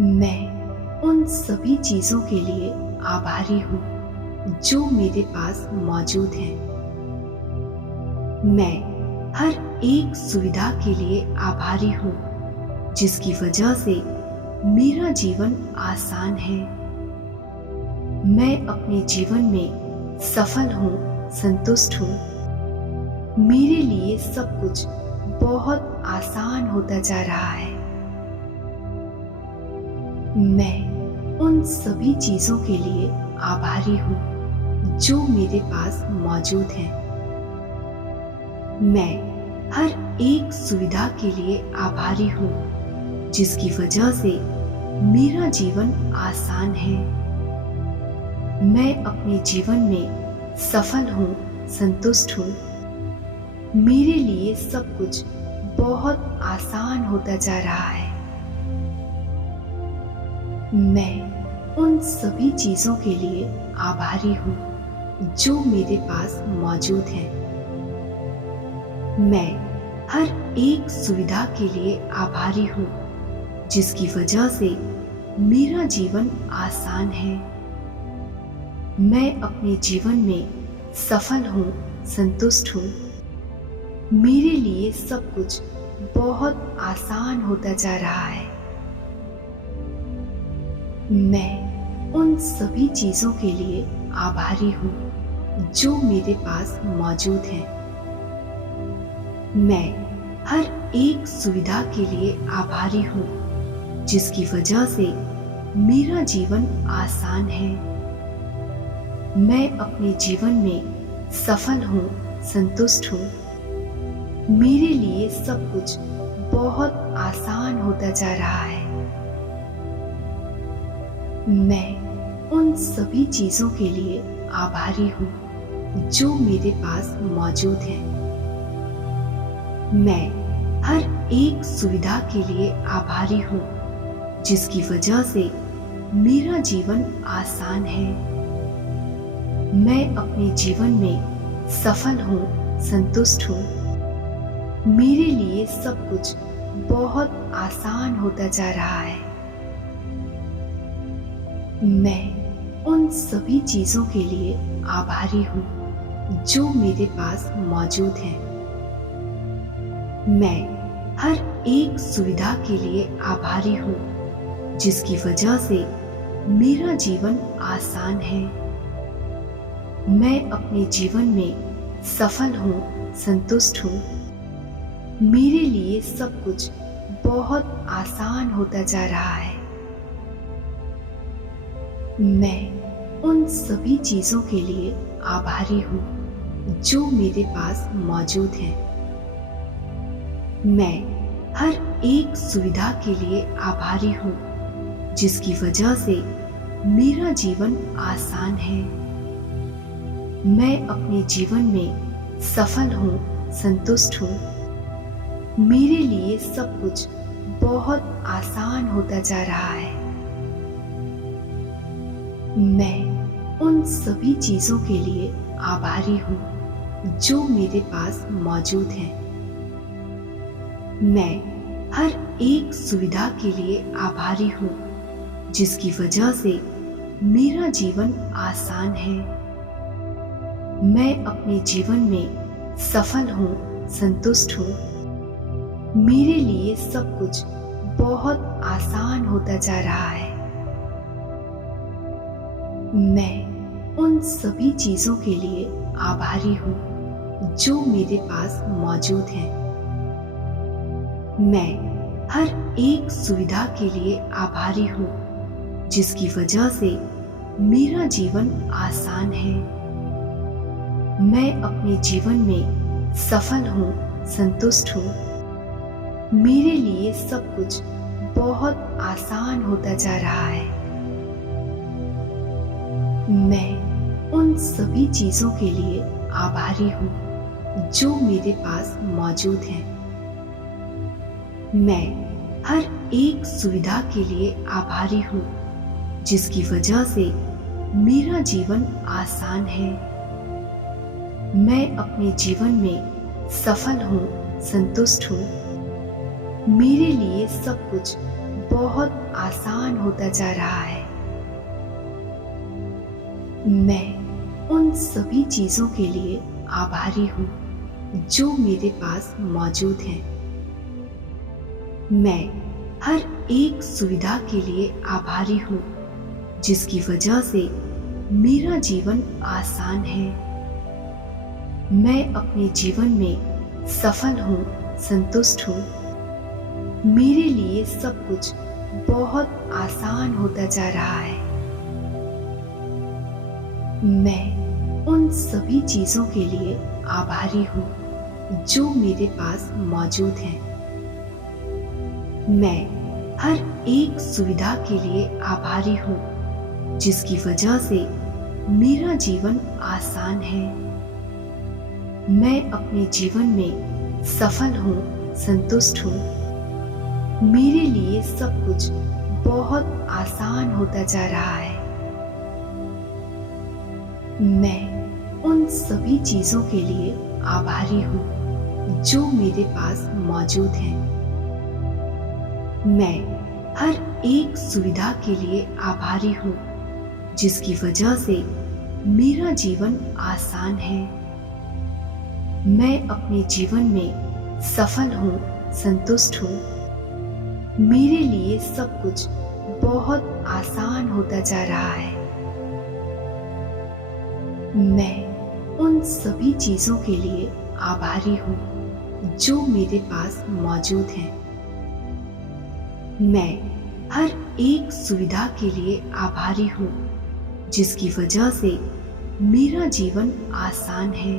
मैं उन सभी चीज़ों के लिए आभारी हूँ जो मेरे पास मौजूद हैं। मैं हर एक सुविधा के लिए आभारी हूँ जिसकी वजह से मेरा जीवन आसान है। मैं अपने जीवन में सफल हूँ, संतुष्ट हूँ। मेरे लिए सब कुछ बहुत आसान होता जा रहा है। मैं उन सभी चीज़ों के लिए आभारी हूँ जो मेरे पास मौजूद हैं। मैं हर एक सुविधा के लिए आभारी हूँ जिसकी वजह से मेरा जीवन आसान है। मैं अपने जीवन में सफल हूँ, संतुष्ट हूँ। मेरे लिए सब कुछ बहुत आसान होता जा रहा है। मैं उन सभी चीज़ों के लिए आभारी हूँ जो मेरे पास मौजूद हैं। मैं हर एक सुविधा के लिए आभारी हूँ जिसकी वजह से मेरा जीवन आसान है। मैं अपने जीवन में सफल हूँ, संतुष्ट हूँ। मेरे लिए सब कुछ बहुत आसान होता जा रहा है। मैं उन सभी चीज़ों के लिए आभारी हूँ जो मेरे पास मौजूद हैं। मैं हर एक सुविधा के लिए आभारी हूँ जिसकी वजह से मेरा जीवन आसान है। मैं अपने जीवन में सफल हूँ, संतुष्ट हूँ। मेरे लिए सब कुछ बहुत आसान होता जा रहा है। मैं उन सभी चीज़ों के लिए आभारी हूँ जो मेरे पास मौजूद हैं। मैं हर एक सुविधा के लिए आभारी हूँ जिसकी वजह से मेरा जीवन आसान है। मैं अपने जीवन में सफल हूँ, संतुष्ट हूँ। मेरे लिए सब कुछ बहुत आसान होता जा रहा है। मैं उन सभी चीज़ों के लिए आभारी हूँ जो मेरे पास मौजूद हैं। मैं हर एक सुविधा के लिए आभारी हूँ जिसकी वजह से मेरा जीवन आसान है। मैं अपने जीवन में सफल हूँ, संतुष्ट हूँ। मेरे लिए सब कुछ बहुत आसान होता जा रहा है। मैं उन सभी चीज़ों के लिए आभारी हूँ जो मेरे पास मौजूद हैं। मैं हर एक सुविधा के लिए आभारी हूँ जिसकी वजह से मेरा जीवन आसान है। मैं अपने जीवन में सफल हूँ, संतुष्ट हूँ। मेरे लिए सब कुछ बहुत आसान होता जा रहा है। मैं उन सभी चीज़ों के लिए आभारी हूँ जो मेरे पास मौजूद हैं। मैं हर एक सुविधा के लिए आभारी हूँ जिसकी वजह से मेरा जीवन आसान है। मैं अपने जीवन में सफल हूँ, संतुष्ट हूँ। मेरे लिए सब कुछ बहुत आसान होता जा रहा है। मैं उन सभी चीज़ों के लिए आभारी हूँ जो मेरे पास मौजूद हैं। मैं हर एक सुविधा के लिए आभारी हूँ जिसकी वजह से मेरा जीवन आसान है। मैं अपने जीवन में सफल हूँ, संतुष्ट हूँ। मेरे लिए सब कुछ बहुत आसान होता जा रहा है। मैं उन सभी चीज़ों के लिए आभारी हूँ जो मेरे पास मौजूद हैं। मैं हर एक सुविधा के लिए आभारी हूँ जिसकी वजह से मेरा जीवन आसान है। मैं अपने जीवन में सफल हूँ, संतुष्ट हूँ। मेरे लिए सब कुछ बहुत आसान होता जा रहा है। मैं उन सभी चीजों के लिए आभारी हूँ जो मेरे पास मौजूद हैं। मैं हर एक सुविधा के लिए आभारी हूँ जिसकी वजह से मेरा जीवन आसान है। मैं अपने जीवन में सफल हूँ, संतुष्ट हूँ। मेरे लिए सब कुछ बहुत आसान होता जा रहा है। मैं उन सभी चीजों के लिए आभारी हूँ जो मेरे पास मौजूद हैं। मैं हर एक सुविधा के लिए आभारी हूँ जिसकी वजह से मेरा जीवन आसान है। मैं अपने जीवन में सफल हूँ, संतुष्ट हूँ। मेरे लिए सब कुछ बहुत आसान होता जा रहा है। मैं उन सभी चीजों के लिए आभारी हूँ जो मेरे पास मौजूद हैं। मैं हर एक सुविधा के लिए आभारी हूँ जिसकी वजह से मेरा जीवन आसान है। मैं अपने जीवन में सफल हूँ, संतुष्ट हूँ। मेरे लिए सब कुछ बहुत आसान होता जा रहा है। मैं उन सभी चीजों के लिए आभारी हूँ जो मेरे पास मौजूद हैं। मैं हर एक सुविधा के लिए आभारी हूँ जिसकी वजह से मेरा जीवन आसान है।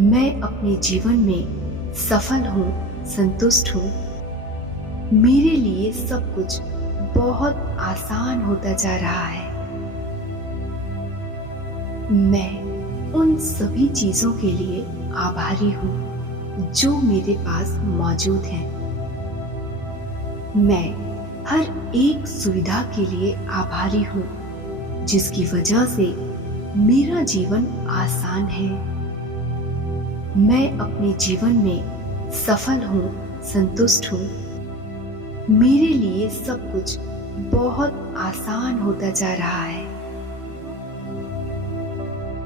मैं अपने जीवन में सफल हूँ, संतुष्ट हूँ। मेरे लिए सब कुछ बहुत आसान होता जा रहा है। मैं उन सभी चीजों के लिए आभारी हूँ जो मेरे पास मौजूद हैं। मैं हर एक सुविधा के लिए आभारी हूँ जिसकी वजह से मेरा जीवन आसान है। मैं अपने जीवन में सफल हूँ, संतुष्ट हूँ। मेरे लिए सब कुछ बहुत आसान होता जा रहा है।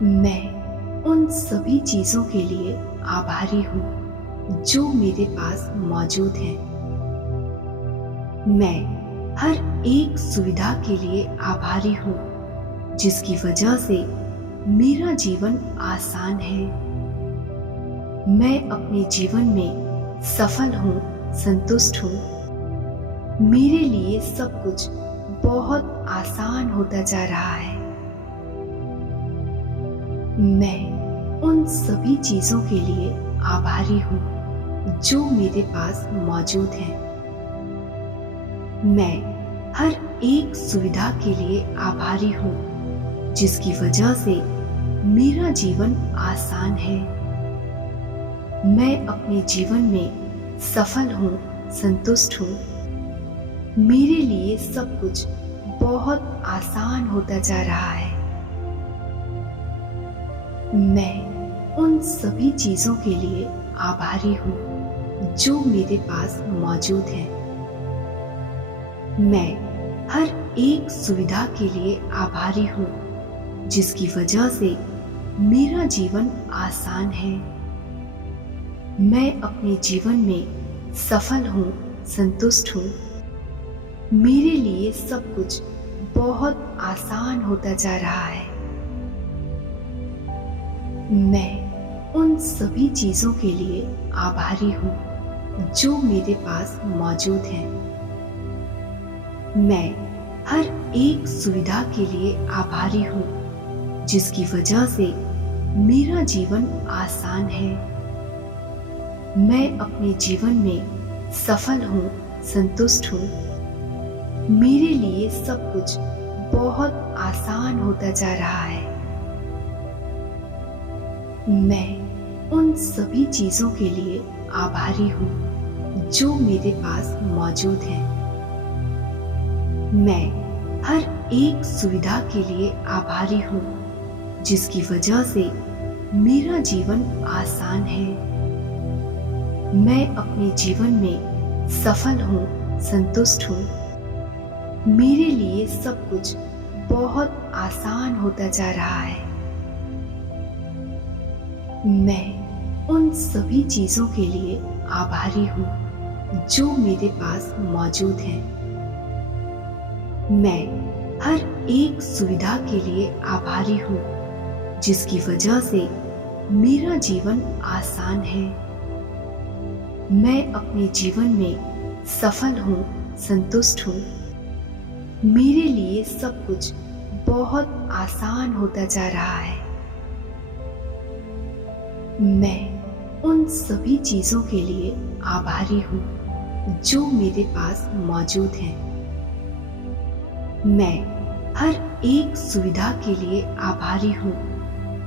मैं उन सभी चीजों के लिए आभारी हूँ जो मेरे पास मौजूद हैं। मैं हर एक सुविधा के लिए आभारी हूँ जिसकी वजह से मेरा जीवन आसान है। मैं अपने जीवन में सफल हूँ, संतुष्ट हूँ। मेरे लिए सब कुछ बहुत आसान होता जा रहा है। मैं उन सभी चीजों के लिए आभारी हूँ जो मेरे पास मौजूद हैं। मैं हर एक सुविधा के लिए आभारी हूँ जिसकी वजह से मेरा जीवन आसान है। मैं अपने जीवन में सफल हूँ, संतुष्ट हूँ। मेरे लिए सब कुछ बहुत आसान होता जा रहा है। मैं उन सभी चीजों के लिए आभारी हूँ जो मेरे पास मौजूद हैं। मैं हर एक सुविधा के लिए आभारी हूँ जिसकी वजह से मेरा जीवन आसान है। मैं अपने जीवन में सफल हूँ, संतुष्ट हूँ। मेरे लिए सब कुछ बहुत आसान होता जा रहा है। मैं उन सभी चीजों के लिए आभारी हूँ जो मेरे पास मौजूद हैं। मैं हर एक सुविधा के लिए आभारी हूँ जिसकी वजह से मेरा जीवन आसान है। मैं अपने जीवन में सफल हूँ, संतुष्ट हूँ। मेरे लिए सब कुछ बहुत आसान होता जा रहा है। मैं उन सभी चीजों के लिए आभारी हूँ जो मेरे पास मौजूद हैं। मैं हर एक सुविधा के लिए आभारी हूँ जिसकी वजह से मेरा जीवन आसान है। मैं अपने जीवन में सफल हूँ, संतुष्ट हूँ। मेरे लिए सब कुछ बहुत आसान होता जा रहा है। मैं उन सभी चीजों के लिए आभारी हूँ जो मेरे पास मौजूद हैं। मैं हर एक सुविधा के लिए आभारी हूँ जिसकी वजह से मेरा जीवन आसान है। मैं अपने जीवन में सफल हूँ, संतुष्ट हूँ। मेरे लिए सब कुछ बहुत आसान होता जा रहा है। मैं उन सभी चीजों के लिए आभारी हूँ जो मेरे पास मौजूद हैं। मैं हर एक सुविधा के लिए आभारी हूँ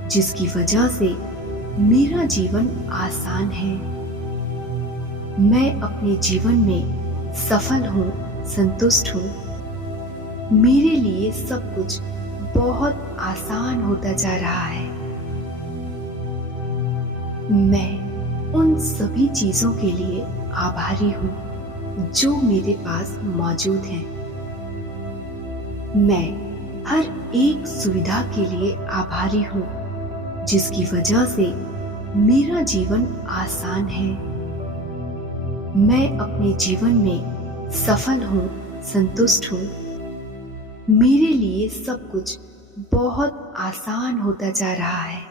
जिसकी वजह से मेरा जीवन आसान है। मैं अपने जीवन में सफल हूँ, संतुष्ट हूँ। मेरे लिए सब कुछ बहुत आसान होता जा रहा है। मैं उन सभी चीजों के लिए आभारी हूँ जो मेरे पास मौजूद हैं। मैं हर एक सुविधा के लिए आभारी हूँ जिसकी वजह से मेरा जीवन आसान है। मैं अपने जीवन में सफल हूँ, संतुष्ट हूँ। मेरे लिए सब कुछ बहुत आसान होता जा रहा है।